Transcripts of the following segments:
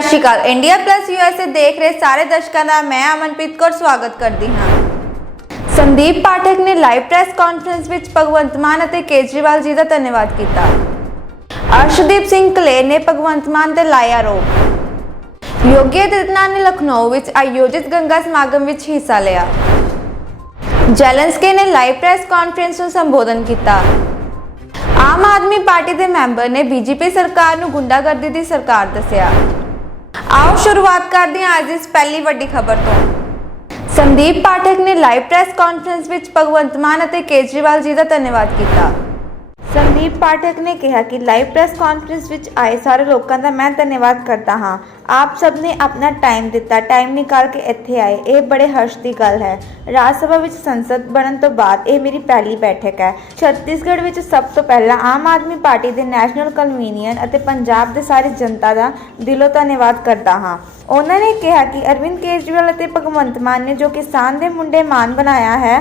ਸਤਿ ਸ਼੍ਰੀ ਅਕਾਲ। India plus USA ਦੇਖ ਰਹੇ ਸਾਰੇ ਦਰਸ਼ਕਾਂ ਦਾ ਮੈਂ ਅਮਨਪ੍ਰੀਤ ਕੌਰ ਸਵਾਗਤ ਕਰਦੀ ਹਾਂ। ਸੰਦੀਪ ਪਾਠਕ ਨੇ ਲਾਈਵ ਪ੍ਰੈਸ ਕਾਨਫਰੰਸ ਵਿੱਚ ਭਗਵੰਤ ਮਾਨ ਅਤੇ ਕੇਜਰੀਵਾਲ ਜੀ ਦਾ ਧੰਨਵਾਦ ਕੀਤਾ। ਅਰਸ਼ਦੀਪ ਸਿੰਘ ਕਲੇਰ ਨੇ ਭਗਵੰਤ ਮਾਨ ਤੇ ਲਾਇਆ ਆਰੋਪ। ਯੋਗੀ ਆਦਿੱਤਿਆਨਾਥ ਨੇ ਲਖਨਊ ਵਿੱਚ ਆਯੋਜਿਤ ਗੰਗਾ ਸਮਾਗਮ ਵਿੱਚ ਹਿੱਸਾ ਲਿਆ। ਜ਼ੈਲੈਂਸਕੀ ਨੇ ਲਾਈਵ ਪ੍ਰੈਸ ਕਾਨਫਰੰਸ ਨੂੰ ਸੰਬੋਧਨ ਕੀਤਾ। ਆਮ ਆਦਮੀ ਪਾਰਟੀ ਦੇ ਮੈਂਬਰ ਨੇ ਬੀਜੇਪੀ ਸਰਕਾਰ ਨੂੰ ਗੁੰਡਾਗਰਦੀ ਦੀ ਸਰਕਾਰ ਦੱਸਿਆ। आओ शुरुआत करते हैं आज इस पहली वड्डी खबर तो। संदीप पाठक ने लाइव प्रेस कॉन्फ्रेंस विच भगवंत मान ਅਤੇ केजरीवाल जी का धन्यवाद किया। संदीप पाठक ने कहा कि लाइव प्रेस कॉन्फ्रेंस विच आए सारे लोगों का मैं धन्यवाद करता हाँ। आप सब ने अपना टाइम दिता, टाइम निकाल के इत्थे आए, ये बड़े हर्ष की गल है। राज सभा विच संसद बनन तो बाद ये मेरी पहली बैठक है। छत्तीसगढ़ विच सब तो पहला आम आदमी पार्टी के नैशनल कन्वीनियर ਅਤੇ पंजाब के सारी जनता का दिलों धन्यवाद करता हाँ। उन्होंने कहा कि अरविंद केजरीवाल ਅਤੇ भगवंत मान ने जो किसान के मुंडे मान बनाया है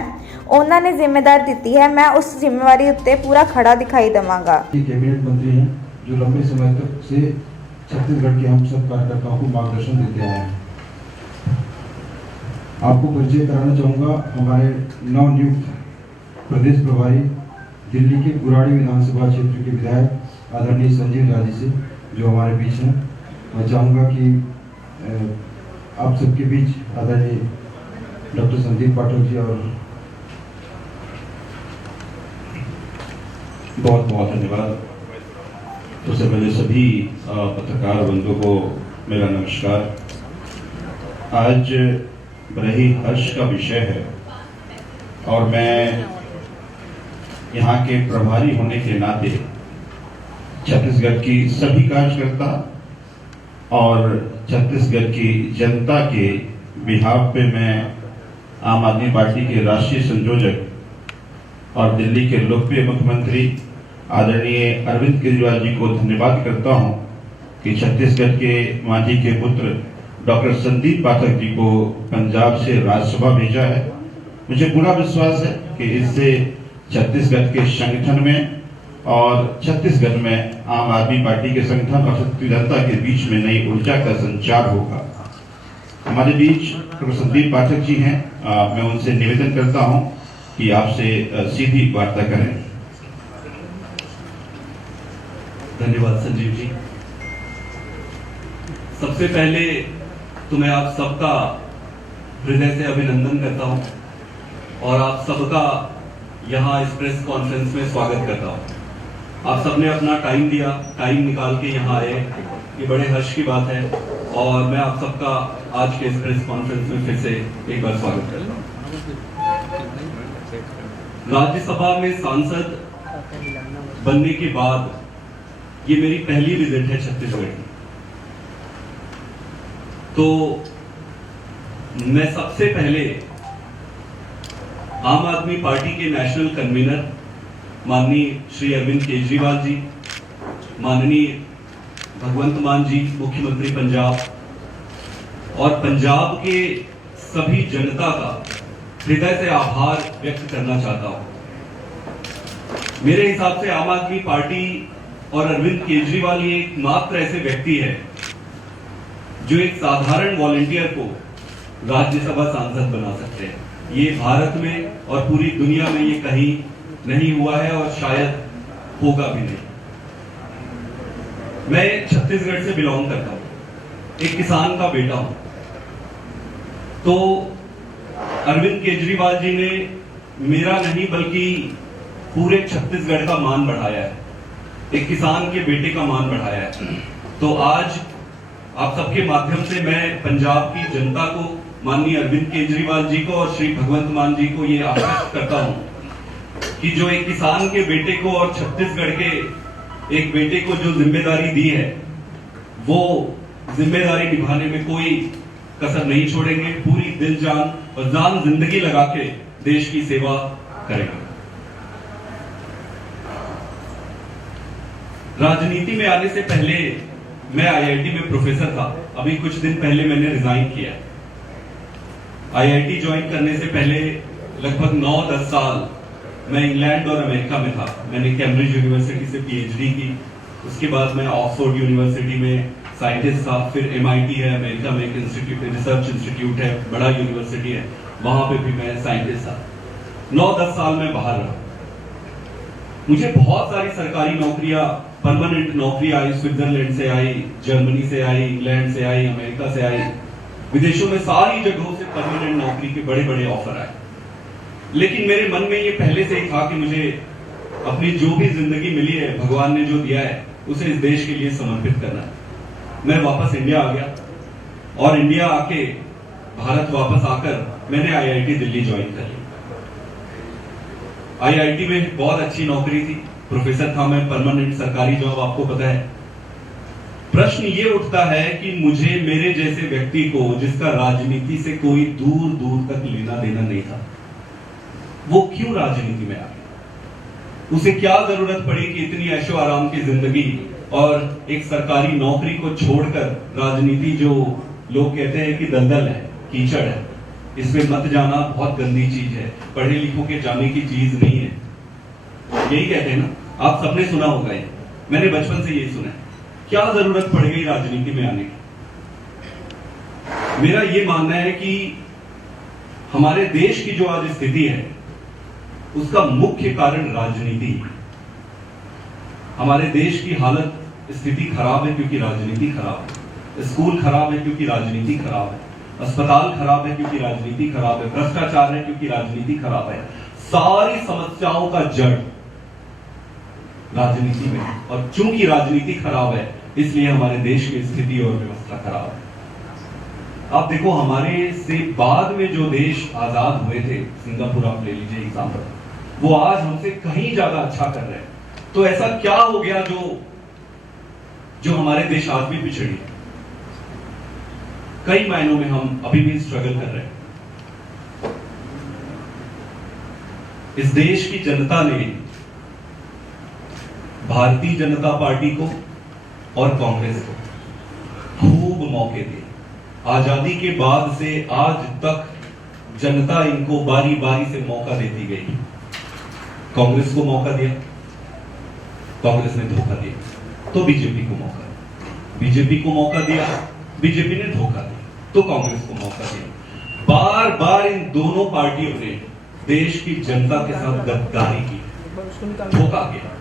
उन्होंने जिम्मेदारी दी है, मैं उस जिम्मेवारी उत्ते पूरा खड़ा दिखाई देवांगा। कैबिनेट मंत्री हैं जो लंबे समय तक से छत्तीसगढ़ के हम सब कार्यकर्ताओं को मार्गदर्शन देते आए हैं। आपको परिचय कराना चाहूँगा हमारे नवनियुक्त प्रदेश प्रभारी दिल्ली के गुराड़ी विधानसभा क्षेत्र के विधायक आदरणीय संजीव राजी से जो हमारे बीच हैं। मैं चाहूँगा कि आप सबके बीच आदरणीय डॉक्टर संदीप पाठक जी और बहुत बहुत धन्यवाद। सबसे पहले सभी पत्रकार बंधुओं को मेरा नमस्कार। आज बड़े ही हर्ष का विषय है और मैं यहाँ के प्रभारी होने के नाते छत्तीसगढ़ की सभी कार्यकर्ता और छत्तीसगढ़ की जनता के बिहाफ पे मैं आम आदमी पार्टी के राष्ट्रीय संयोजक और दिल्ली के लोकप्रिय मुख्यमंत्री आदरणीय अरविंद केजरीवाल जी को धन्यवाद करता हूं कि छत्तीसगढ़ के मांझी के पुत्र डॉक्टर संदीप पाठक जी को पंजाब से राज्यसभा भेजा है। मुझे पूरा विश्वास है कि इससे छत्तीसगढ़ के संगठन में और छत्तीसगढ़ में आम आदमी पार्टी के संगठन और छत्तीसगढ़ जनता के बीच में नई ऊर्जा का संचार होगा। हमारे बीच डॉक्टर संदीप पाठक जी हैं। मैं उनसे निवेदन करता हूं कि आपसे सीधी वार्ता करें। धन्यवाद संजीव जी। सबसे पहले तो मैं आप सबका हृदय से अभिनंदन करता हूं और आप सबका यहां इस प्रेस कॉन्फ्रेंस में स्वागत करता हूं। आप सबने अपना टाइम दिया, टाइम निकाल के यहां आए, ये बड़े हर्ष की बात है और मैं आप सबका आज के इस प्रेस कॉन्फ्रेंस में फिर से एक बार स्वागत करता हूं। राज्यसभा में सांसद बनने के बाद ये मेरी पहली विजिट है छत्तीसगढ़ की। तो मैं सबसे पहले आम आदमी पार्टी के नेशनल कन्वीनर माननीय श्री अरविंद केजरीवाल जी, माननीय भगवंत मान जी मुख्यमंत्री पंजाब और पंजाब के सभी जनता का हृदय से आभार व्यक्त करना चाहता हूं। मेरे हिसाब से आम आदमी पार्टी और अरविंद केजरीवाल ये एकमात्र ऐसे व्यक्ति है जो एक साधारण वॉलंटियर को राज्यसभा सांसद बना सकते हैं। ये भारत में और पूरी दुनिया में ये कहीं नहीं हुआ है और शायद होगा भी नहीं। मैं छत्तीसगढ़ से बिलोंग करता हूं, एक किसान का बेटा हूं। तो अरविंद केजरीवाल जी ने मेरा नहीं बल्कि पूरे छत्तीसगढ़ का मान बढ़ाया है, एक किसान के बेटे का मान बढ़ाया है। तो आज आप सबके माध्यम से मैं पंजाब की जनता को, माननीय अरविंद केजरीवाल जी को और श्री भगवंत मान जी को ये आश्वस्त करता हूं कि जो एक किसान के बेटे को और छत्तीसगढ़ के एक बेटे को जो जिम्मेदारी दी है वो जिम्मेदारी निभाने में कोई कसर नहीं छोड़ेंगे। पूरी दिल जान और जान जिंदगी लगा के देश की सेवा करेंगे। राजनीति में आने से पहले मैं आईआईटी में प्रोफेसर था। अभी कुछ दिन पहले मैंने रिजाइन किया। आईआईटी ज्वाइन करने से पहले लगभग 9-10 साल मैं इंग्लैंड और अमेरिका में था। मैंने कैम्ब्रिज यूनिवर्सिटी से पीएचडी की, उसके बाद मैं ऑक्सफोर्ड यूनिवर्सिटी में साइंटिस्ट था, फिर MIT है अमेरिका में एक इंस्टीट्यूट, रिसर्च इंस्टीट्यूट है, बड़ा यूनिवर्सिटी है, वहां पे भी मैं साइंटिस्ट था। 9-10 साल में बाहर रहा। मुझे बहुत सारी सरकारी नौकरियां, परमानेंट नौकरी आई, स्विट्जरलैंड से आई, जर्मनी से आई, इंग्लैंड से आई, अमेरिका से आई, विदेशों में सारी जगहों से परमानेंट नौकरी के बड़े बड़े ऑफर आए। लेकिन मेरे मन में ये पहले से ही था कि मुझे अपनी जो भी जिंदगी मिली है, भगवान ने जो दिया है, उसे इस देश के लिए समर्पित करना है। मैं वापस इंडिया आ गया और इंडिया आके, भारत वापस आकर मैंने IIT दिल्ली ज्वाइन कर ली। IIT में बहुत अच्छी नौकरी थी, प्रोफेसर था मैं, परमानेंट सरकारी जॉब, आपको पता है। प्रश्न ये उठता है कि मुझे, मेरे जैसे व्यक्ति को, जिसका राजनीति से कोई दूर दूर तक लेना देना नहीं था, वो क्यों राजनीति में आ गया? उसे क्या जरूरत पड़ी कि इतनी ऐशो आराम की जिंदगी और एक सरकारी नौकरी को छोड़कर राजनीति, जो लोग कहते हैं कि दलदल है, कीचड़ है, इसमें मत जाना, बहुत गंदी चीज है, पढ़े लिखों के जाने की चीज नहीं है, यही कहते हैं ना, आप सबने सुना होगा ये, मैंने बचपन से यही सुना है। क्या जरूरत पड़ गई राजनीति में आने की? मेरा ये मानना है कि हमारे देश की जो आज स्थिति है, उसका मुख्य कारण राजनीति है। हमारे देश की हालत, स्थिति खराब है क्योंकि राजनीति खराब है। स्कूल खराब है क्योंकि राजनीति खराब है। अस्पताल खराब है क्योंकि राजनीति खराब है। भ्रष्टाचार है क्योंकि राजनीति खराब है। सारी समस्याओं का जड़ राजनीति में है। और चूंकि राजनीति खराब है, इसलिए हमारे देश की स्थिति और व्यवस्था खराब है। आप देखो, हमारे से बाद में जो देश आजाद हुए थे, सिंगापुर आप ले लीजिए एग्जाम्पल, वो आज हमसे कहीं ज्यादा अच्छा कर रहे हैं। तो ऐसा क्या हो गया जो हमारे देश आज भी पिछड़ी है? कई मायनों में हम अभी भी स्ट्रगल कर रहे हैं। इस देश की जनता ने भारतीय जनता पार्टी को और कांग्रेस को खूब मौके दिए। आजादी के बाद से आज तक जनता इनको बारी बारी से मौका देती गई। कांग्रेस को मौका दिया, कांग्रेस ने धोखा दिया, तो बीजेपी को मौका दिया। बीजेपी को मौका दिया, बीजेपी ने धोखा दिया, तो कांग्रेस को मौका दिया। बार बार इन दोनों पार्टियों ने देश की जनता के साथ गद्दारी की, धोखा किया।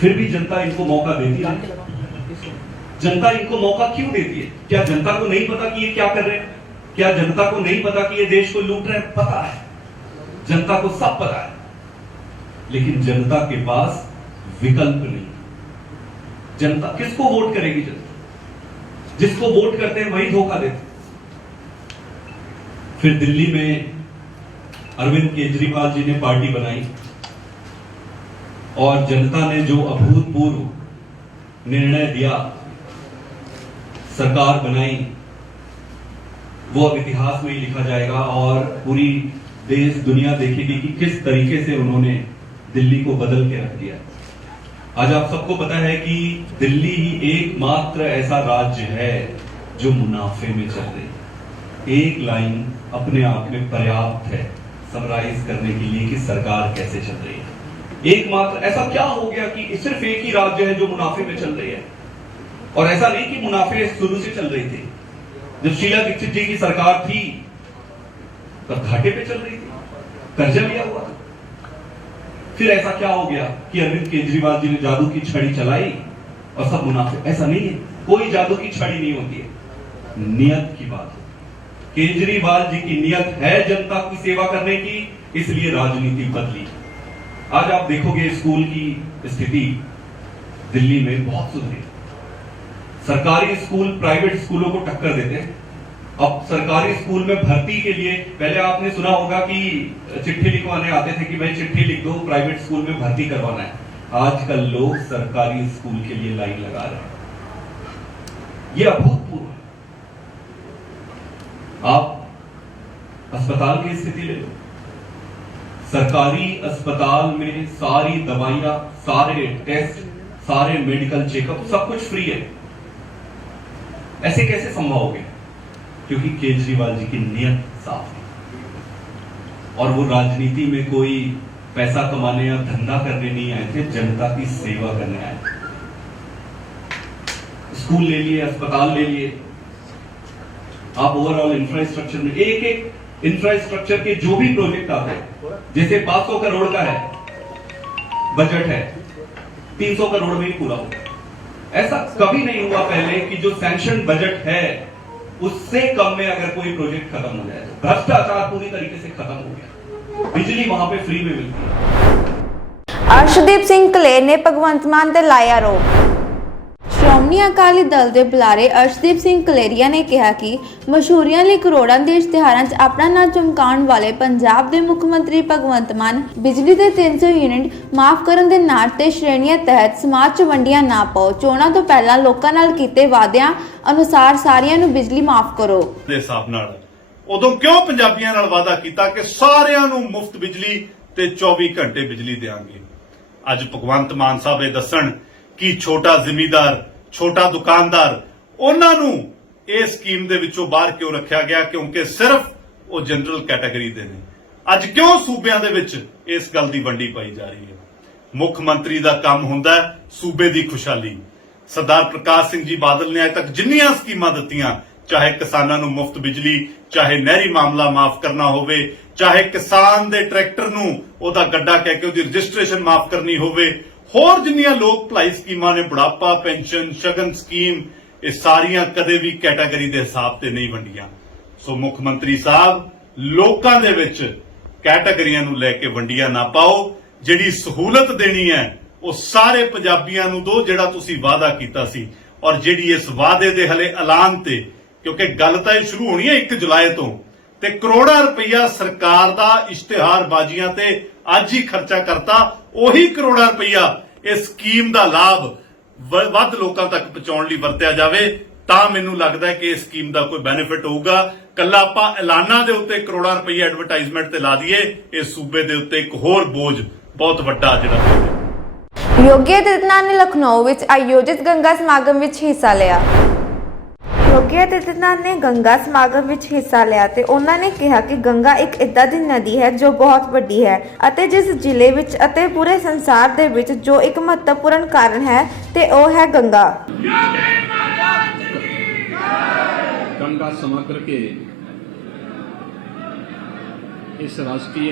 फिर भी जनता इनको मौका देती है। जनता इनको मौका क्यों देती है? क्या जनता को नहीं पता कि ये क्या कर रहे हैं? क्या जनता को नहीं पता कि ये देश को लूट रहे हैं? पता है, जनता को सब पता है, लेकिन जनता के पास विकल्प नहीं। जनता किसको वोट करेगी? जनता जिसको वोट करते हैं वही धोखा देते। फिर दिल्ली में अरविंद केजरीवाल जी ने पार्टी बनाई और जनता ने जो अभूतपूर्व निर्णय दिया, सरकार बनाई, वो अब इतिहास में ही लिखा जाएगा और पूरी देश दुनिया देखेगी कि किस तरीके से उन्होंने दिल्ली को बदल के रख दिया। आज आप सबको पता है कि दिल्ली ही एकमात्र ऐसा राज्य है जो मुनाफे में चल रही है। एक लाइन अपने आप में पर्याप्त है समराइज करने के लिए कि सरकार कैसे चल रही है। एकमात्र ऐसा क्या हो गया कि सिर्फ एक ही राज्य है जो मुनाफे में चल रही है? और ऐसा नहीं कि मुनाफे शुरू से चल रही थी। जब शीला दीक्षित जी की सरकार थी तब घाटे पे चल रही थी, कर्जा लिया हुआ था। फिर ऐसा क्या हो गया कि अरविंद केजरीवाल जी ने जादू की छड़ी चलाई और सब मुनाफे? ऐसा नहीं है, कोई जादू की छड़ी नहीं होती है, नियत की बात है। केजरीवाल जी की नियत है जनता की सेवा करने की, इसलिए राजनीति बदली। आज आप देखोगे स्कूल की स्थिति दिल्ली में बहुत सुधरी। सरकारी स्कूल प्राइवेट स्कूलों को टक्कर देते हैं। अब सरकारी स्कूल में भर्ती के लिए, पहले आपने सुना होगा कि चिट्ठी लिखवाने आते थे कि भाई चिट्ठी लिख दो, प्राइवेट स्कूल में भर्ती करवाना है। आजकल लोग सरकारी स्कूल के लिए लाइन लगा रहे हैं। यह अभूतपूर्व है। आप अस्पताल की स्थिति ले लो। सरकारी अस्पताल में सारी दवाइयां, सारे टेस्ट, सारे मेडिकल चेकअप, सब कुछ फ्री है। ऐसे कैसे संभव हो गया? क्योंकि केजरीवाल जी की नियत साफ है और वो राजनीति में कोई पैसा कमाने या धंधा करने नहीं आए थे, जनता की सेवा करने आए थे। स्कूल ले लिए, अस्पताल ले लिए, आप ओवरऑल इंफ्रास्ट्रक्चर में एक एक इंफ्रास्ट्रक्चर के जो भी प्रोजेक्ट आते हैं, जैसे 500 करोड़ का है बजट है, 300 करोड़ में ही पूरा होगा। ऐसा कभी नहीं हुआ पहले कि जो सैंक्शन बजट है उससे कम में अगर कोई प्रोजेक्ट खत्म हो जाए। भ्रष्टाचार पूरी तरीके से खत्म हो गया, बिजली वहां पे फ्री में मिलती है। अर्शदीप ਸਿੰਘ ਕਲੇਰ ਨੇ ਭਗਵੰਤ ਮਾਨ ਤੇ ਲਾਇਆ ਆਰੋਪ। ਸ਼੍ਰੋਮਣੀ ਅਕਾਲੀ ਦਲ ਦੇ ਬੁਲਾਰੇ ਅਰਸ਼ਦੀਪ ਸਿੰਘ ਕਲੇਰੀਆ ਨੇ ਕਿਹਾ ਕਿ ਮਸ਼ਹੂਰੀਆਂ ਲਈ ਕਰੋੜਾਂ ਦੇ ਇਸ਼ਤਿਹਾਰਾਂ 'ਚ ਆਪਣਾ ਨਾਂ ਚਮਕਾਉਣ ਵਾਲੇ ਪੰਜਾਬ ਦੇ ਮੁੱਖ ਮੰਤਰੀ ਭਗਵੰਤ ਮਾਨ ਬਿਜਲੀ ਦੇ 300 ਯੂਨਿਟ ਮਾਫ ਕਰਨ ਦੇ ਨਾਂ ਤੇ ਸ਼੍ਰੇਣੀਆਂ ਤਹਿਤ ਸਮਾਜ 'ਚ ਵੰਡੀਆਂ ਨਾ ਪਾਓ। ਚੋਣਾਂ ਤੋਂ ਪਹਿਲਾਂ ਲੋਕਾਂ ਨਾਲ ਕੀਤੇ ਵਾਅਦਿਆਂ ਅਨੁਸਾਰ ਸਾਰਿਆਂ ਨੂੰ ਬਿਜਲੀ ਮਾਫ ਕਰੋ। ਦੇ ਹਿਸਾਬ ਨਾਲ ਉਦੋਂ ਕਿਉਂ ਪੰਜਾਬੀਆਂ ਨਾਲ ਵਾਅਦਾ ਕੀਤਾ ਕਿ ਸਾਰਿਆਂ ਨੂੰ ਮੁਫਤ ਬਿਜਲੀ ਤੇ 24 ਘੰਟੇ ਬਿਜਲੀ ਦੇਵਾਂਗੇ। ਅੱਜ ਭਗਵੰਤ ਮਾਨ ਸਾਹਿਬ ਇਹ ਦੱਸਣ ਕਿ ਛੋਟਾ ਜ਼ਿਮੀਂਦਾਰ, ਛੋਟਾ ਦੁਕਾਨਦਾਰ, ਉਹਨਾਂ ਨੂੰ ਇਹ ਸਕੀਮ ਦੇ ਵਿੱਚੋਂ ਬਾਹਰ ਕਿਉਂ ਰੱਖਿਆ ਗਿਆ, ਕਿਉਂਕਿ ਸਿਰਫ ਉਹ ਜਨਰਲ ਕੈਟਾਗਰੀ ਦੇ ਨੇ। ਅੱਜ ਕਿਉਂ ਸੂਬਿਆਂ ਦੇ ਵਿੱਚ ਇਸ ਗੱਲ ਦੀ ਵੰਡੀ ਪਾਈ ਜਾ ਰਹੀ ਹੈ। ਮੁੱਖ ਮੰਤਰੀ ਦਾ ਕੰਮ ਹੁੰਦਾ ਹੈ ਸੂਬੇ ਦੀ ਖੁਸ਼ਹਾਲੀ। ਸਰਦਾਰ ਪ੍ਰਕਾਸ਼ ਸਿੰਘ ਜੀ ਬਾਦਲ ਨੇ ਅਜੇ ਤੱਕ ਜਿੰਨੀਆਂ ਸਕੀਮਾਂ ਦਿੱਤੀਆਂ, ਚਾਹੇ ਕਿਸਾਨਾਂ ਨੂੰ ਮੁਫਤ ਬਿਜਲੀ, ਚਾਹੇ ਨਹਿਰੀ ਮਾਮਲਾ ਮਾਫ ਕਰਨਾ ਹੋਵੇ, ਚਾਹੇ ਕਿਸਾਨ ਦੇ ਟਰੈਕਟਰ ਨੂੰ ਉਹਦਾ ਗੱਡਾ ਕਹਿ ਕੇ ਉਹਦੀ ਰਜਿਸਟ੍ਰੇਸ਼ਨ ਮਾਫ ਕਰਨੀ ਹੋਵੇ, ਹੋਰ ਜਿੰਨੀਆਂ ਲੋਕ ਭਲਾਈ ਸਕੀਮਾਂ ਨੇ, ਬੁਢਾਪਾ ਪੈਨਸ਼ਨ, ਸ਼ਗਨ ਸਕੀਮ, ਇਹ ਸਾਰੀਆਂ ਕਦੇ ਵੀ ਕੈਟਾਗਰੀ ਦੇ ਹਿਸਾਬ ਤੇ ਨਹੀਂ ਵੰਡੀਆਂ। ਸੋ ਮੁੱਖ ਮੰਤਰੀ ਸਾਹਿਬ, ਲੋਕਾਂ ਦੇ ਵਿੱਚ ਕੈਟਾਗਰੀਆਂ ਨੂੰ ਲੈ ਕੇ ਵੰਡੀਆਂ ਨਾ ਪਾਓ। ਜਿਹੜੀ ਸਹੂਲਤ ਦੇਣੀ ਹੈ ਉਹ ਸਾਰੇ ਪੰਜਾਬੀਆਂ ਨੂੰ ਦਿਓ, ਜਿਹੜਾ ਤੁਸੀਂ ਵਾਅਦਾ ਕੀਤਾ ਸੀ। ਔਰ ਜਿਹੜੀ ਇਸ ਵਾਅਦੇ ਦੇ ਹਲੇ ਐਲਾਨ ਤੇ, ਕਿਉਂਕਿ ਗੱਲ ਤਾਂ ਇਹ ਸ਼ੁਰੂ ਹੋਣੀ ਹੈ 1 ਜੁਲਾਈ ਤੋਂ, ਤੇ ਕਰੋੜਾਂ ਰੁਪਈਆ ਸਰਕਾਰ ਦਾ ਇਸ਼ਤਿਹਾਰਬਾਜ਼ੀਆਂ ਤੇ ਅੱਜ ਹੀ ਖਰਚਾ ਕਰਤਾ। ਉਹੀ ਕਰੋੜਾਂ ਰੁਪਈਆ ਇਸ ਸਕੀਮ ਦਾ ਲਾਭ ਵੱਧ ਲੋਕਾਂ ਤੱਕ ਪਹੁੰਚਾਉਣ ਲਈ ਵਰਤਿਆ ਜਾਵੇ, ਤਾਂ ਮੈਨੂੰ ਲੱਗਦਾ ਹੈ ਕਿ ਇਸ ਸਕੀਮ ਦਾ ਕੋਈ ਬੈਨੀਫਿਟ ਹੋਊਗਾ। ਕੱਲਾ ਆਪਾਂ ਐਲਾਨਾਂ ਦੇ ਉੱਤੇ ਕਰੋੜਾਂ ਰੁਪਈਆ ਐਡਵਰਟਾਈਜ਼ਮੈਂਟ ਤੇ ਲਾ ਦਈਏ, ਇਸ ਸੂਬੇ ਦੇ ਉੱਤੇ ਇੱਕ ਹੋਰ ਬੋਝ ਬਹੁਤ ਵੱਡਾ ਜਿਹੜਾ योगी आदित्यनाथ ने लखनऊ ਵਿੱਚ ਆਯੋਜਿਤ ਗੰਗਾ ਸਮਾਗਮ ਵਿੱਚ ਹਿੱਸਾ ਲਿਆ। योगी आदित्यनाथ ने गंगा समागम ਵਿੱਚ ਹਿੱਸਾ ਲਿਆ ਤੇ ਉਹਨਾਂ ਨੇ ਕਿਹਾ ਕਿ ਗੰਗਾ ਇੱਕ ਇਦਾਂ ਦੀ ਨਦੀ ਹੈ ਜੋ ਬਹੁਤ ਵੱਡੀ ਹੈ ਅਤੇ ਜਿਸ ਜ਼ਿਲ੍ਹੇ ਵਿੱਚ ਅਤੇ ਪੂਰੇ ਸੰਸਾਰ ਦੇ ਵਿੱਚ ਜੋ ਇੱਕ ਮਹੱਤਵਪੂਰਨ ਕਾਰਨ ਹੈ ਤੇ ਉਹ ਹੈ ਗੰਗਾ। गंगा समग्र के इस राष्ट्रीय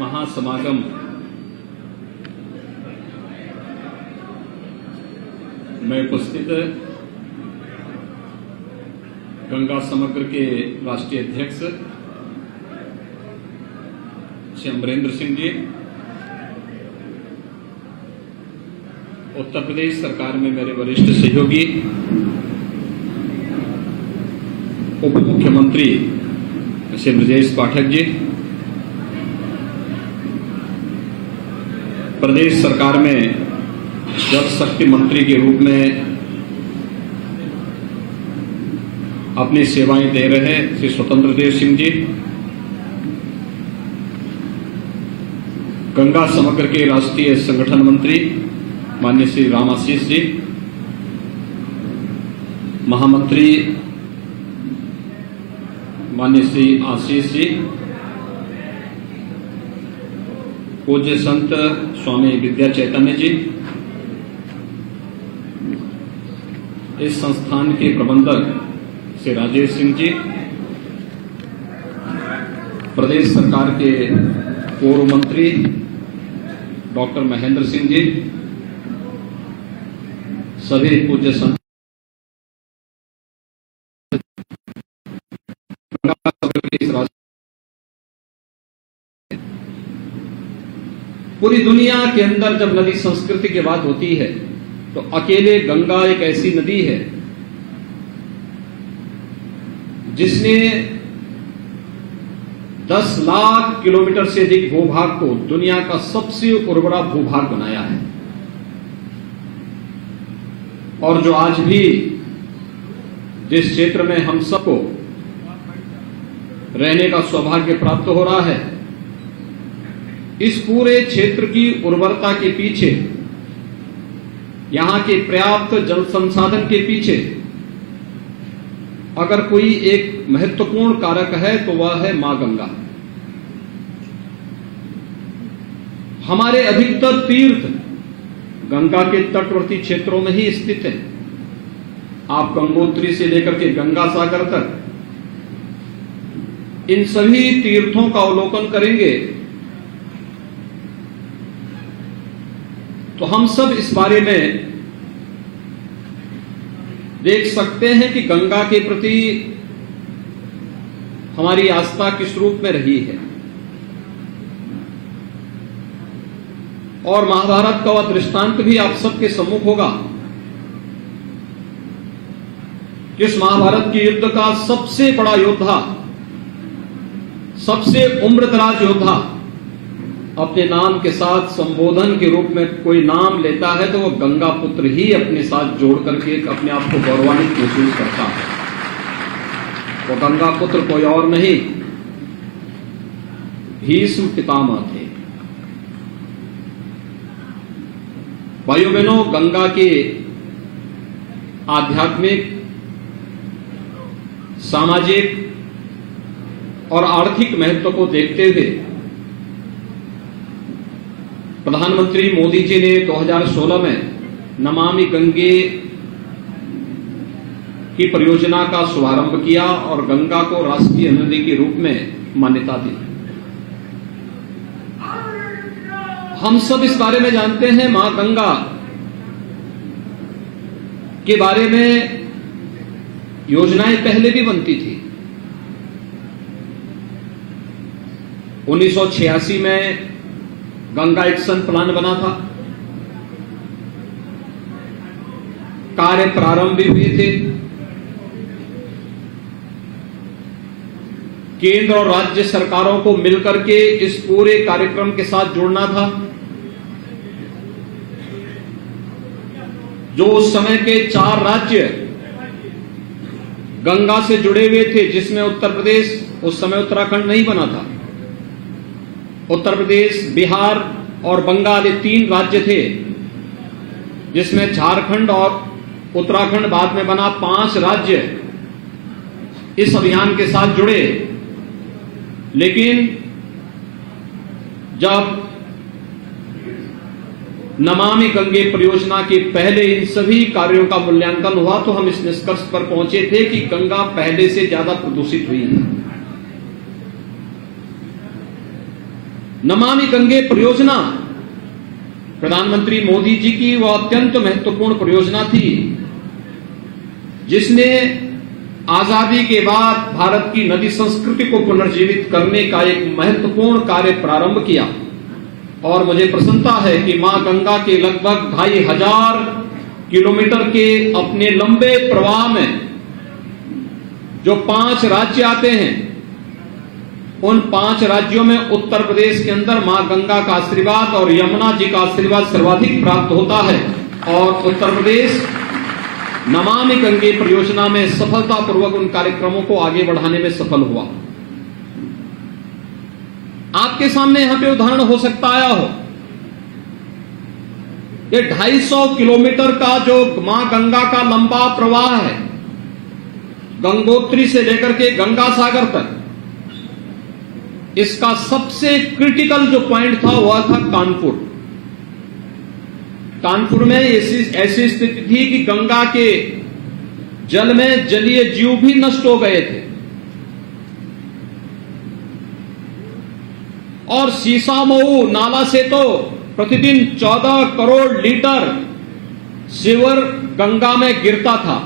महासमागम में उपस्थित गंगा समग्र के राष्ट्रीय अध्यक्ष श्री अमरेंद्र सिंह जी, उत्तर प्रदेश सरकार में मेरे वरिष्ठ सहयोगी उप मुख्यमंत्री श्री ब्रजेश पाठक जी, प्रदेश सरकार में जल शक्ति मंत्री के रूप में अपनी सेवाएं दे रहे श्री स्वतंत्र देव सिंह जी, गंगा समग्र के राष्ट्रीय संगठन मंत्री माननीय श्री राम आशीष जी, महामंत्री माननीय श्री आशीष जी, पूज्य संत स्वामी विद्या चैतन्य जी, इस संस्थान के प्रबंधक श्री राजेश सिंह जी, प्रदेश सरकार के पूर्व मंत्री डॉक्टर महेंद्र सिंह जी, सभी पूज्य संत, पूरी दुनिया के अंदर जब नदी संस्कृति की बात होती है तो अकेले गंगा एक ऐसी नदी है जिसने 10 लाख किलोमीटर से अधिक भूभाग को दुनिया का सबसे उर्वरा भूभाग बनाया है। और जो आज भी जिस क्षेत्र में हम सबको रहने का सौभाग्य प्राप्त हो रहा है, इस पूरे क्षेत्र की उर्वरता के पीछे, यहां के पर्याप्त जल संसाधन के पीछे अगर कोई एक महत्वपूर्ण कारक है तो वह है मां गंगा। हमारे अधिकतर तीर्थ गंगा के तटवर्ती क्षेत्रों में ही स्थित है। आप गंगोत्री से लेकर के गंगा सागर तक इन सभी तीर्थों का अवलोकन करेंगे तो हम सब इस बारे में देख सकते हैं कि गंगा के प्रति हमारी आस्था किस रूप में रही है। और महाभारत का वह दृष्टांत भी आप सबके सम्मुख होगा। इस महाभारत के युद्ध का सबसे बड़ा योद्धा, सबसे उम्रदराज योद्धा अपने नाम के साथ संबोधन के रूप में कोई नाम लेता है तो वह गंगा पुत्र ही अपने साथ जोड़ करके अपने आप को गौरवान्वित महसूस करता है। वो गंगा पुत्र कोई और नहीं, भीष्म पितामह थे। भाइयों बहनों, गंगा के आध्यात्मिक, सामाजिक और आर्थिक महत्व को देखते हुए प्रधानमंत्री मोदी जी ने 2016 में नमामि गंगे की परियोजना का शुभारंभ किया और गंगा को राष्ट्रीय नदी के रूप में मान्यता दी। हम सब इस बारे में जानते हैं, मां गंगा के बारे में योजनाएं पहले भी बनती थी। 1986 में गंगा एक्शन प्लान बना था, कार्य प्रारंभ भी हुए थे। केंद्र और राज्य सरकारों को मिलकर के इस पूरे कार्यक्रम के साथ जुड़ना था। जो उस समय के 4 राज्य गंगा से जुड़े हुए थे, जिसमें उत्तर प्रदेश, उस समय उत्तराखंड नहीं बना था। उत्तर प्रदेश, बिहार और बंगाल, ये 3 राज्य थे, जिसमें झारखंड और उत्तराखंड बाद में बना। 5 राज्य इस अभियान के साथ जुड़े। लेकिन जब नमामि गंगे परियोजना के पहले इन सभी कार्यों का मूल्यांकन हुआ तो हम इस निष्कर्ष पर पहुंचे थे कि गंगा पहले से ज्यादा प्रदूषित हुई है। नमामि गंगे परियोजना प्रधानमंत्री मोदी जी की वह अत्यंत महत्वपूर्ण परियोजना थी, जिसने आजादी के बाद भारत की नदी संस्कृति को पुनर्जीवित करने का एक महत्वपूर्ण कार्य प्रारंभ किया। और मुझे प्रसन्नता है कि मां गंगा के लगभग 2500 किलोमीटर के अपने लंबे प्रवाह में जो 5 राज्य आते हैं, उन 5 राज्यों में उत्तर प्रदेश के अंदर मां गंगा का आशीर्वाद और यमुना जी का आशीर्वाद सर्वाधिक प्राप्त होता है। और उत्तर प्रदेश नमामि गंगे परियोजना में सफलतापूर्वक उन कार्यक्रमों को आगे बढ़ाने में सफल हुआ। आपके सामने यहां पे उदाहरण हो सकता आया हो, ये 250 किलोमीटर का जो मां गंगा का लंबा प्रवाह है, गंगोत्री से लेकर के गंगा सागर तक, इसका सबसे क्रिटिकल जो पॉइंट था वह था कानपुर। कानपुर में ऐसी स्थिति थी कि गंगा के जल में जलीय जीव भी नष्ट हो गए थे और सीसामऊ नाला से तो प्रतिदिन 14 करोड़ लीटर सीवर गंगा में गिरता था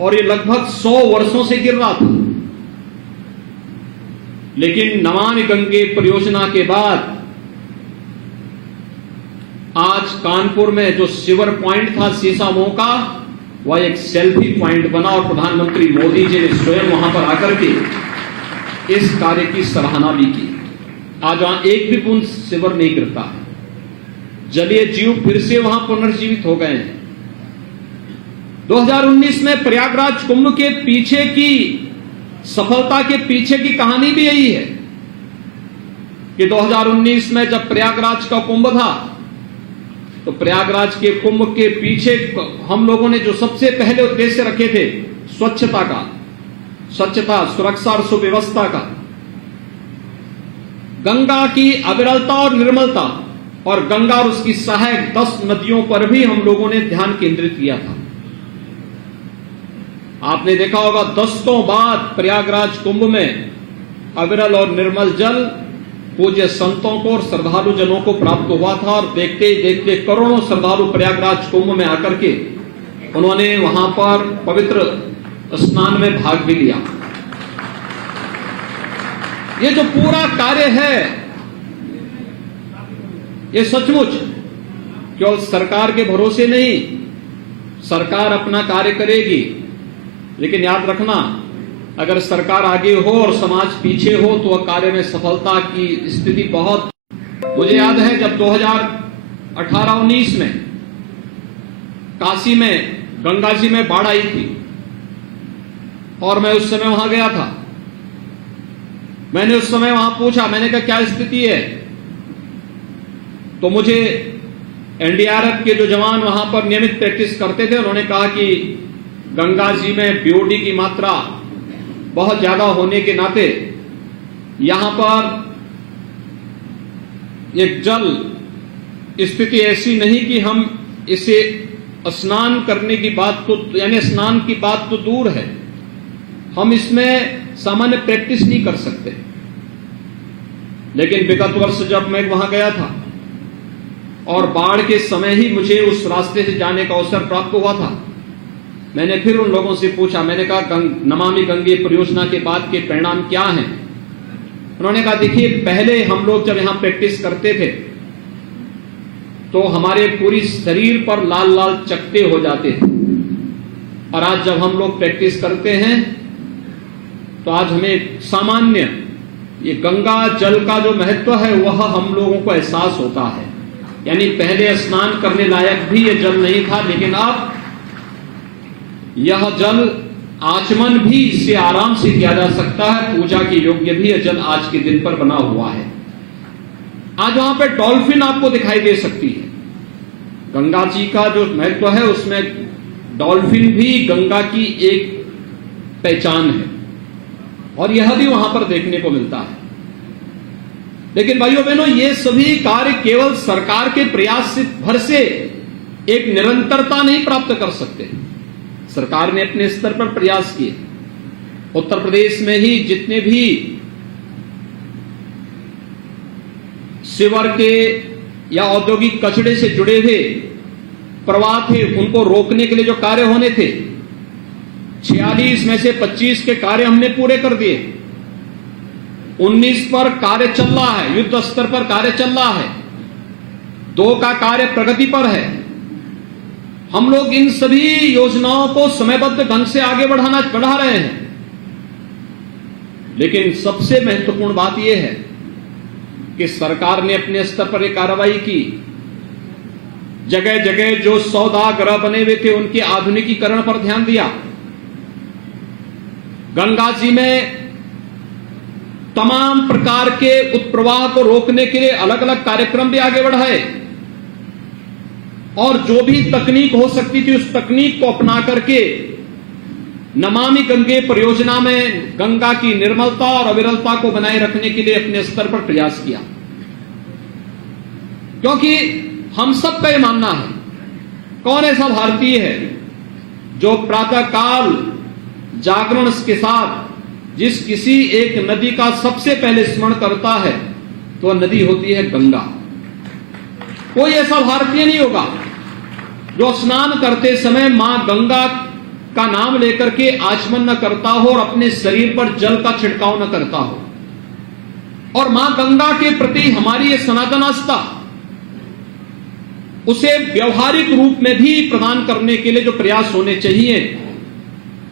और ये लगभग 100 वर्षों से गिर रहा था। लेकिन नमामि गंगे परियोजना के बाद आज कानपुर में जो सीवर पॉइंट था सीसामऊ का, वह एक सेल्फी पॉइंट बना और प्रधानमंत्री मोदी जी ने स्वयं वहां पर आकर के इस कार्य की सराहना भी की। आज वहां एक भी बूंद सीवर नहीं गिरता है, जलीय जीव फिर से वहां पुनर्जीवित हो गए हैं। 2019 में प्रयागराज कुंभ के पीछे की सफलता के पीछे की कहानी भी यही है कि 2019 में जब प्रयागराज का कुंभ था तो प्रयागराज के कुंभ के पीछे हम लोगों ने जो सबसे पहले उद्देश्य रखे थे स्वच्छता का, स्वच्छता, सुरक्षा और सुव्यवस्था का, गंगा की अविरलता और निर्मलता, और गंगा और उसकी सहायक 10 नदियों पर भी हम लोगों ने ध्यान केंद्रित किया था। आपने देखा होगा दशकों बाद प्रयागराज कुंभ में अविरल और निर्मल जल पूज्य संतों को और श्रद्धालु जनों को प्राप्त हुआ था, और देखते ही देखते करोड़ों श्रद्धालु प्रयागराज कुंभ में आकर के उन्होंने वहां पर पवित्र स्नान में भाग भी लिया। ये जो पूरा कार्य है, ये सचमुच केवल सरकार के भरोसे नहीं, सरकार अपना कार्य करेगी, लेकिन याद रखना अगर सरकार आगे हो और समाज पीछे हो तो वह कार्य में सफलता की स्थिति बहुत। मुझे याद है जब 2018-19 में काशी में गंगा जी में बाढ़ आई थी और मैं उस समय वहां गया था। मैंने उस समय वहां पूछा, मैंने कहा क्या स्थिति है, तो मुझे एनडीआरएफ के जो जवान वहां पर नियमित प्रैक्टिस करते थे उन्होंने कहा कि गंगा जी में बीओडी की मात्रा बहुत ज्यादा होने के नाते यहां पर एक जल स्थिति ऐसी नहीं कि हम इसे स्नान करने की बात तो, यानी स्नान की बात तो दूर है, हम इसमें सामान्य प्रैक्टिस नहीं कर सकते। लेकिन विगत वर्ष जब मैं वहां गया था और बाढ़ के समय ही मुझे उस रास्ते से जाने का अवसर प्राप्त हुआ था, मैंने फिर उन लोगों से पूछा, मैंने कहा नमामि गंगे परियोजना के बाद के परिणाम क्या हैं? उन्होंने कहा देखिए, पहले हम लोग जब यहां प्रैक्टिस करते थे तो हमारे पूरी शरीर पर लाल लाल चकत्ते हो जाते थे, और आज जब हम लोग प्रैक्टिस करते हैं तो आज हमें सामान्य ये गंगा जल का जो महत्व है वह हम लोगों को एहसास होता है। यानी पहले स्नान करने लायक भी ये जल नहीं था, लेकिन अब यह जल आचमन भी इससे आराम से किया जा सकता है, पूजा के योग्य भी यह जल आज के दिन पर बना हुआ है। आज वहां पे डॉल्फिन आपको दिखाई दे सकती है। गंगा जी का जो महत्व है उसमें डॉल्फिन भी गंगा की एक पहचान है, और यह भी वहां पर देखने को मिलता है। लेकिन भाइयों बहनों, ये सभी कार्य केवल सरकार के प्रयास से भर से एक निरंतरता नहीं प्राप्त कर सकते। सरकार ने अपने स्तर पर प्रयास किए। उत्तर प्रदेश में ही जितने भी सीवर के या औद्योगिक कचरे से जुड़े हुए प्रवाह थे, उनको रोकने के लिए जो कार्य होने थे, 46 में से 25 के कार्य हमने पूरे कर दिए। 19 पर कार्य चल रहा है, युद्ध स्तर पर कार्य चल रहा है। 2 का कार्य प्रगति पर है। हम लोग इन सभी योजनाओं को समयबद्ध ढंग से आगे बढ़ा रहे हैं। लेकिन सबसे महत्वपूर्ण बात यह है कि सरकार ने अपने स्तर पर एक कार्रवाई की। जगह जगह जो सौदागर बने हुए थे उनके आधुनिकीकरण पर ध्यान दिया। गंगा जी में तमाम प्रकार के उत्प्रवाह को रोकने के लिए अलग अलग कार्यक्रम भी आगे बढ़ाए, और जो भी तकनीक हो सकती थी उस तकनीक को अपना करके नमामि गंगे परियोजना में गंगा की निर्मलता और अविरलता को बनाए रखने के लिए अपने स्तर पर प्रयास किया। क्योंकि हम सबका यह मानना है, कौन ऐसा भारतीय है जो प्रातः काल जागरण के साथ जिस किसी एक नदी का सबसे पहले स्मरण करता है तो वह नदी होती है गंगा। कोई ऐसा भारतीय नहीं होगा जो स्नान करते समय मां गंगा का नाम लेकर के आचमन न करता हो और अपने शरीर पर जल का छिड़काव न करता हो। और मां गंगा के प्रति हमारी ये सनातन आस्था, उसे व्यवहारिक रूप में भी प्रदान करने के लिए जो प्रयास होने चाहिए,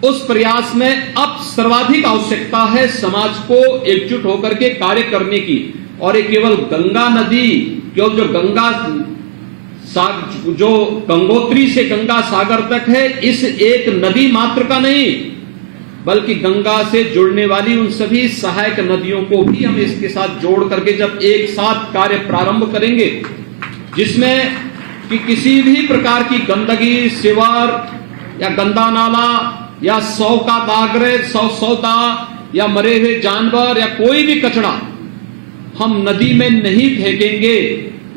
उस प्रयास में अब सर्वाधिक आवश्यकता है समाज को एकजुट होकर के कार्य करने की। और ये केवल गंगा नदी, केवल जो गंगोत्री से गंगा सागर तक है, इस एक नदी मात्र का नहीं, बल्कि गंगा से जुड़ने वाली उन सभी सहायक नदियों को भी हम इसके साथ जोड़ करके जब एक साथ कार्य प्रारंभ करेंगे, जिसमें कि किसी भी प्रकार की गंदगी, सीवर या गंदा नाला या सौ का दागरे, सौदा या मरे हुए जानवर या कोई भी कचरा हम नदी में नहीं फेंकेंगे,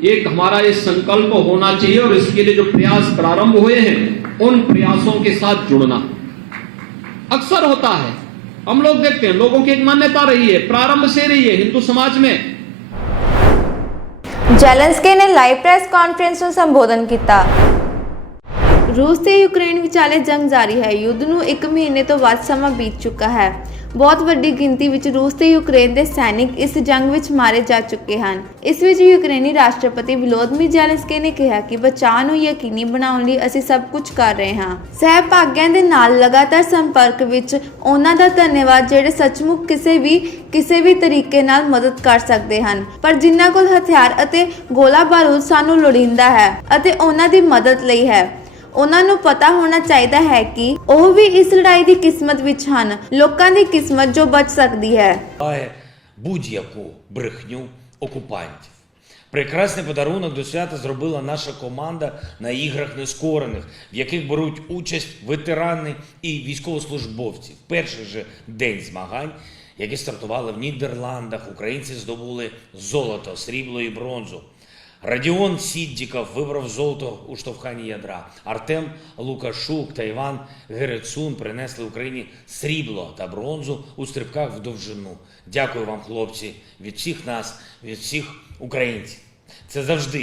एक हमारा ये संकल्प होना चाहिए और इसके लिए जो प्रयास प्रारंभ हुए हैं उन प्रयासों के साथ जुड़ना। अक्सर होता है, हम लोग देखते हैं, लोगों की एक मान्यता रही है, प्रारंभ से रही है हिंदू समाज में। ਜ਼ੈਲੈਂਸਕੀ ਨੇ ਲਾਈਵ ਪ੍ਰੈਸ ਕਾਨਫਰੰਸ ਨੂੰ ਸੰਬੋਧਨ ਕੀਤਾ। रूस ਤੇ ਯੂਕਰੇਨ ਵਿਚਾਲੇ ਜੰਗ ਜਾਰੀ ਹੈ। ਯੁੱਧ ਨੂੰ 1 ਮਹੀਨੇ ਤੋਂ ਵੱਧ ਸਮਾਂ ਬੀਤ ਚੁੱਕਾ ਹੈ। ਬਹੁਤ ਵੱਡੀ ਗਿਣਤੀ ਵਿੱਚ ਰੂਸ ਤੇ ਯੂਕਰੇਨ ਦੇ ਸੈਨਿਕ ਇਸ ਜੰਗ ਵਿੱਚ ਮਾਰੇ ਜਾ ਚੁੱਕੇ ਹਨ। ਇਸ ਵਿੱਚ ਯੂਕਰੇਨੀ ਰਾਸ਼ਟਰਪਤੀ ਵਲੋਦੀਮੀਰ ਜ਼ੈਲੈਂਸਕੀ ਨੇ ਕਿਹਾ ਕਿ ਬਚਾਅ ਨੂੰ ਯਕੀਨੀ ਬਣਾਉਣ ਲਈ ਅਸੀਂ ਸਭ ਕੁਝ ਕਰ ਰਹੇ ਹਾਂ। ਸਹਿਭਾਗੀਆਂ ਦੇ ਨਾਲ ਲਗਾਤਾਰ ਸੰਪਰਕ ਵਿੱਚ ਉਹਨਾਂ ਦਾ ਧੰਨਵਾਦ ਜਿਹੜੇ ਸੱਚਮੁੱਚ ਕਿਸੇ ਵੀ ਤਰੀਕੇ ਨਾਲ ਮਦਦ ਕਰ ਸਕਦੇ ਹਨ, ਪਰ ਜਿਨ੍ਹਾਂ ਕੋਲ ਹਥਿਆਰ ਅਤੇ ਗੋਲਾ ਬਾਰੂਦ ਸਾਨੂੰ ਲੋੜੀਂਦਾ ਹੈ ਅਤੇ ਉਹਨਾਂ ਦੀ ਮਦਦ ਲਈ ਹੈ। ਉਹਨਾਂ ਨੂੰ ਪਤਾ ਹੋਣਾ ਚਾਹੀਦਾ ਹੈ ਕਿ ਉਹ ਵੀ ਇਸ ਲੜਾਈ ਦੀ ਕਿਸਮਤ ਵਿੱਚ ਹਨ, ਲੋਕਾਂ ਦੀ ਕਿਸਮਤ ਜੋ ਬਚ ਸਕਦੀ ਹੈ। Будь-яку брехню окупантів. Прекрасний подарунок до свята зробила наша команда на іграх нескорених, в яких беруть участь ветерани і військовослужбовці. В перший же день змагань, які стартували в Нідерландах, українці здобули золото, срібло і бронзу. Радіон Сіддіков вибрав золото у штовханні ядра. Артем Лукашук та Іван Герецун принесли Україні срібло та бронзу у стрибках в довжину. Дякую вам, хлопці, від всіх нас, від всіх українців. Це завжди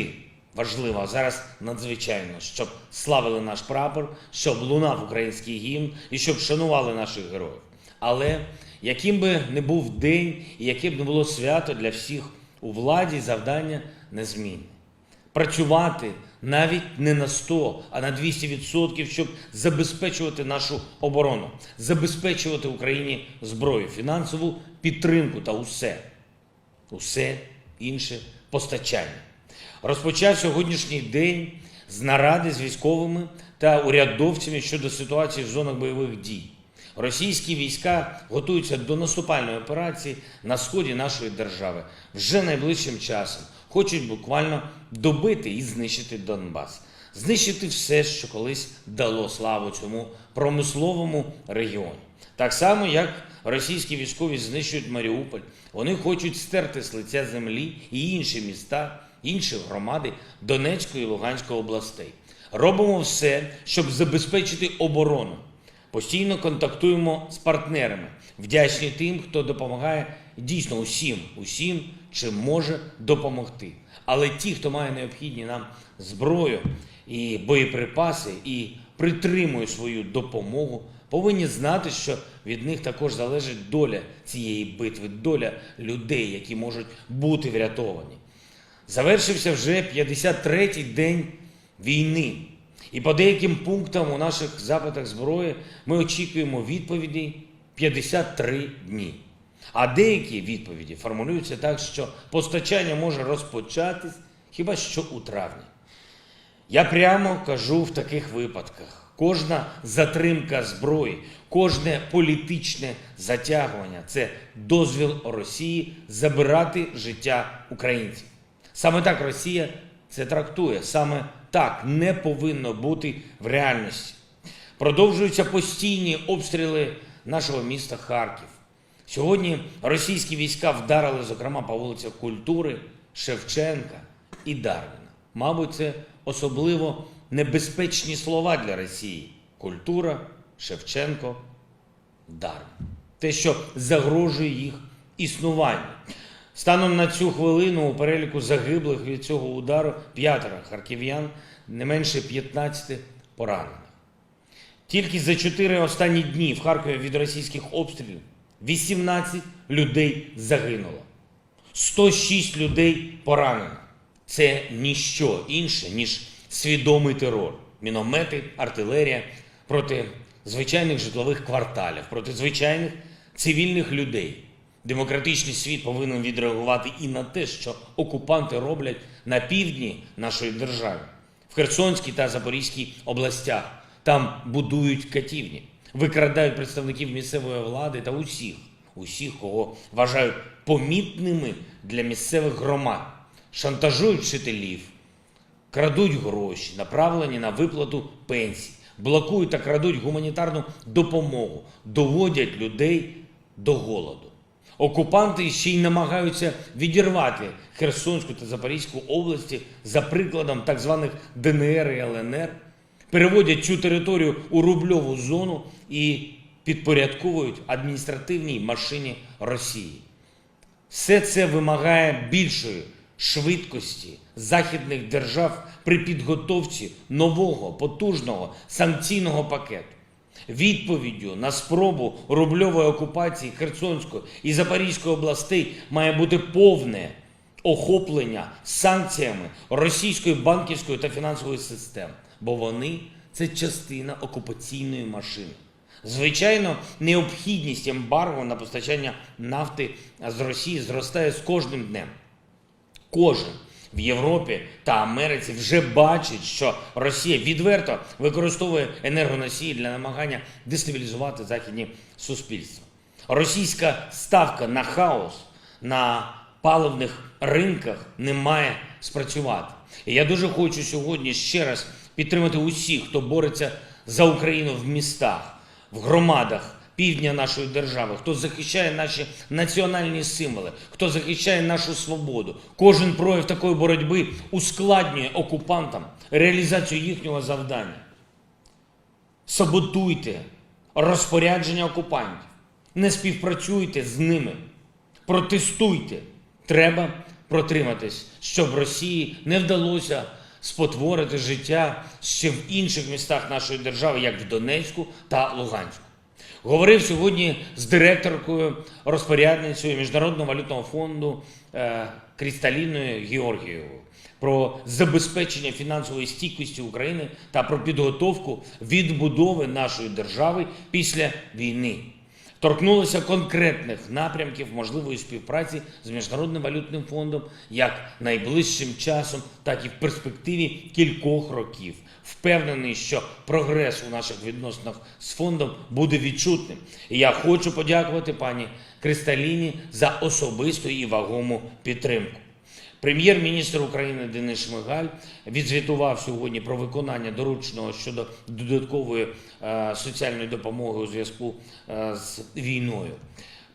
важливо, а зараз надзвичайно, щоб славили наш прапор, щоб лунав український гімн і щоб шанували наших героїв. Але яким би не був день і яке б не було свято для всіх у владі, завдання незмінне. Працювати навіть не на 100, а на 200%, щоб забезпечувати нашу оборону, забезпечувати Україні зброю, фінансову підтримку та усе інше постачання. Розпочав сьогоднішній день з наради з військовими та урядовцями щодо ситуації в зонах бойових дій. Російські війська готуються до наступальної операції на сході нашої держави. Вже найближчим часом хочуть буквально добити і знищити Донбас. Знищити все, що колись дало славу цьому промисловому регіону. Так само, як російські військові знищують Маріуполь, вони хочуть стерти з лиця землі і інші міста, інші громади Донецької і Луганської областей. Робимо все, щоб забезпечити оборону. Постійно контактуємо з партнерами, вдячні тим, хто допомагає дійсно усім, чим може допомогти. Але ті, хто має необхідні нам зброю і боєприпаси і притримує свою допомогу, повинні знати, що від них також залежить доля цієї битви, доля людей, які можуть бути врятовані. Завершився вже 53-й день війни. І по деяким пунктам у наших запитах зброї ми очікуємо відповіді 53 дні. А деякі відповіді формулюються так, що постачання може розпочатись хіба що у травні. Я прямо кажу в таких випадках, кожна затримка зброї, кожне політичне затягування – це дозвіл Росії забирати життя українців. Саме так Росія це трактує, саме так не повинно бути в реальності. Продовжуються постійні обстріли нашого міста Харків. Сьогодні російські війська вдарили, зокрема, по вулицях Культури, Шевченка і Дарвіна. Мабуть, це особливо небезпечні слова для Росії. Культура, Шевченко, Дарвін. Те, що загрожує їх існуванню. Станом на цю хвилину у переліку загиблих від цього удару 5 харків'ян, не менше 15 поранених. Тільки за 4 останні дні в Харкові від російських обстрілів 18 людей загинуло, 106 людей поранено. Це ніщо інше, ніж свідомий терор. Міномети, артилерія проти звичайних житлових кварталів, проти звичайних цивільних людей. Демократичний світ повинен відреагувати і на те, що окупанти роблять на півдні нашої держави, в Херсонській та Запорізькій областях. Там будують катівні, викрадають представників місцевої влади та усіх, кого вважають помітними для місцевих громад, шантажують вчителів, крадуть гроші, направлені на виплату пенсій, блокують та крадуть гуманітарну допомогу, доводять людей до голоду. Окупанти ще й намагаються відірвати Херсонську та Запорізьку області за прикладом так званих ДНР і ЛНР, переводять цю територію у рубльову зону і підпорядковують адміністративній машині Росії. Все це вимагає більшої швидкості західних держав при підготовці нового потужного санкційного пакету. Відповіддю на спробу рубльової окупації Херсонської і Запорізької областей має бути повне охоплення санкціями російської банківської та фінансової системи, бо вони – це частина окупаційної машини. Звичайно, необхідність ембарго на постачання нафти з Росії зростає з кожним днем. Кожен в Європі та Америці вже бачить, що Росія відверто використовує енергоносії для намагання дестабілізувати західні суспільства. Російська ставка на хаос на паливних ринках не має спрацювати. І я дуже хочу сьогодні ще раз підтримати усіх, хто бореться за Україну в містах, в громадах півдня нашої держави, хто захищає наші національні символи, хто захищає нашу свободу. Кожен прояв такої боротьби ускладнює окупантам реалізацію їхнього завдання. Саботуйте розпорядження окупантів, не співпрацюйте з ними, протестуйте. Треба протриматись, щоб Росії не вдалося спотворити життя ще в інших містах нашої держави, як в Донецьку та Луганську. Говорив сьогодні з директоркою, розпорядницею Міжнародного валютного фонду Крісталіною Георгієвою про забезпечення фінансової стійкості України та про підготовку відбудови нашої держави після війни. Торкнулося конкретних напрямків можливої співпраці з Міжнародним валютним фондом як найближчим часом, так і в перспективі кількох років. Впевнений, що прогрес у наших відносинах з фондом буде відчутним. І я хочу подякувати пані Кристаліні за особисту і вагому підтримку. Прем'єр-міністр України Денис Шмигаль відзвітував сьогодні про виконання дорученого щодо додаткової соціальної допомоги у зв'язку з війною.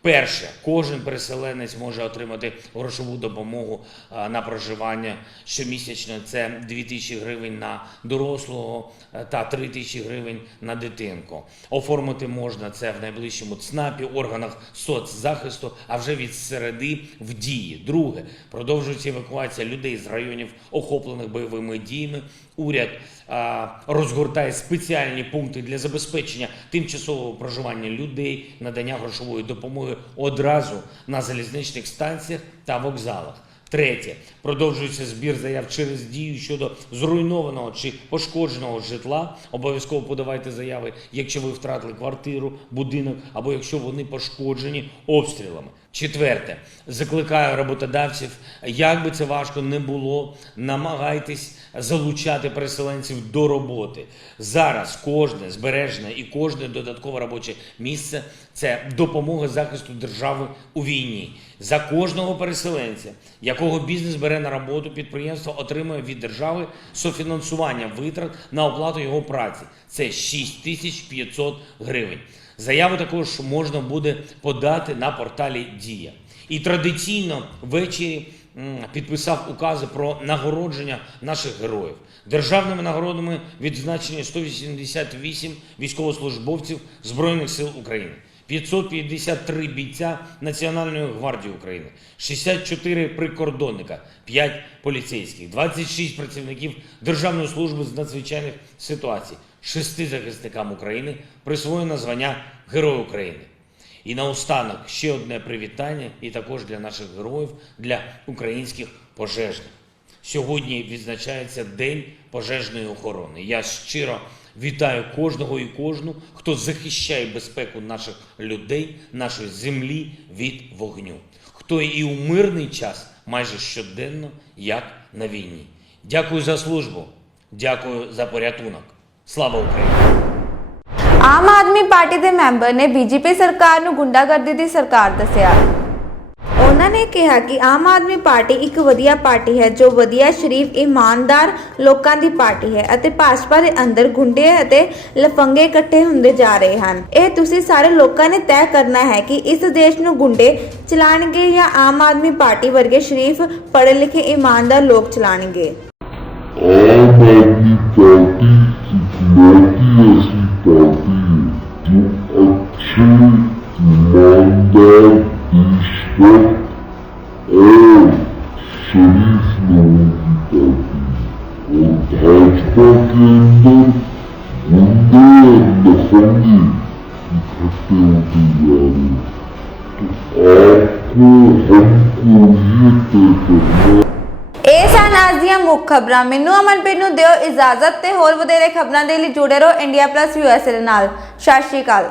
Перше, кожен переселенець може отримати грошову допомогу на проживання щомісячно. Це 2 тисячі гривень на дорослого та 3 тисячі гривень на дитинку. Оформити можна це в найближчому ЦНАПі, органах соцзахисту, а вже від середи в дії. Друге, продовжується евакуація людей з районів, охоплених бойовими діями. Уряд розгортає спеціальні пункти для забезпечення тимчасового проживання людей, надання грошової допомоги одразу на залізничних станціях та вокзалах. Третє. Продовжується збір заяв через Дію щодо зруйнованого чи пошкодженого житла. Обов'язково подавайте заяви, якщо ви втратили квартиру, будинок або якщо вони пошкоджені обстрілами. Четверте. Закликаю роботодавців, як би це важко не було, намагайтесь залучати переселенців до роботи. Зараз кожне збережене і кожне додаткове робоче місце – це допомога захисту держави у війні. За кожного переселенця, якого бізнес бере на роботу, підприємство отримує від держави софінансування витрат на оплату його праці. Це 6500 гривень. Заяву також можна буде подати на порталі «Дія». І традиційно ввечері підписав укази про нагородження наших героїв. Державними нагородами відзначені 188 військовослужбовців Збройних сил України, 553 бійця Національної гвардії України, 64 прикордонника, 5 поліцейських, 26 працівників Державної служби з надзвичайних ситуацій, 6 захисникам України присвоєно звання Герой України. І наостанок ще одне привітання, і також для наших героїв, для українських пожежних. Сьогодні відзначається День пожежної охорони. Я щиро вітаю кожного і кожну, хто захищає безпеку наших людей, нашої землі від вогню. Хто і у мирний час майже щоденно, як на війні. Дякую за службу, дякую за порятунок. Слава Україні! ਆਮ ਆਦਮੀ ਪਾਰਟੀ ਦੇ ਮੈਂਬਰ ਨੇ ਬੀਜੇਪੀ ਸਰਕਾਰ ਨੂੰ ਗੁੰਡਾਗਰਦੀ ਦੀ ਸਰਕਾਰ ਦੱਸਿਆ। ਉਹਨਾਂ ਉਹਨਾਂ ਨੇ ਕਿਹਾ ਕਿ ਆਮ ਆਦਮੀ ਪਾਰਟੀ ਇੱਕ ਵਧੀਆ ਪਾਰਟੀ ਹੈ ਜੋ ਵਧੀਆ ਸ਼ਰੀਫ ਇਮਾਨਦਾਰ ਲੋਕਾਂ ਦੀ ਪਾਰਟੀ ਹੈ ਅਤੇ ਭਾਜਪਾ ਦੇ ਅੰਦਰ ਗੁੰਡੇ ਅਤੇ ਲਫੰਗੇ ਇਕੱਠੇ ਹੁੰਦੇ ਜਾ ਰਹੇ ਹਨ। ਇਹ ਤੁਸੀਂ ਸਾਰੇ ਲੋਕਾਂ ਨੇ ਤੈਅ ਕਰਨਾ ਹੈ ਕਿ ਇਸ ਦੇਸ਼ ਨੂੰ ਗੁੰਡੇ ਚਲਾਣਗੇ ਜਾਂ ਆਮ ਆਦਮੀ ਪਾਰਟੀ ਵਰਗੇ ਸ਼ਰੀਫ ਪੜ੍ਹੇ ਲਿਖੇ ਇਮਾਨਦਾਰ ਲੋਕ ਚਲਾਣਗੇ। आम आदमी पार्टी इकलौती ऐसी पार्टी है जो अच्छे ईमानदार देशभक्त और शरीफ लोगों की पार्टी है और भाजपा के अंदर गुंडे और लफंगे इकट्ठे होते जा रहे हैं। तो आपको हमको ये तय करना ਇਹ ਸਨ ਅੱਜ ਦੀਆਂ ਮੁੱਖ ਖਬਰਾਂ। ਮੈਨੂੰ ਅਮਨਪ੍ਰੀਤ ਨੂੰ ਦਿਓ ਇਜਾਜ਼ਤ ਤੇ ਹੋਰ ਵਧੇਰੇ ਖਬਰਾਂ ਦੇ ਲਈ ਜੁੜੇ ਰਹੋ ਇੰਡੀਆ+ USA ਦੇ ਨਾਲ। ਸਤਿ ਸ਼੍ਰੀ ਅਕਾਲ।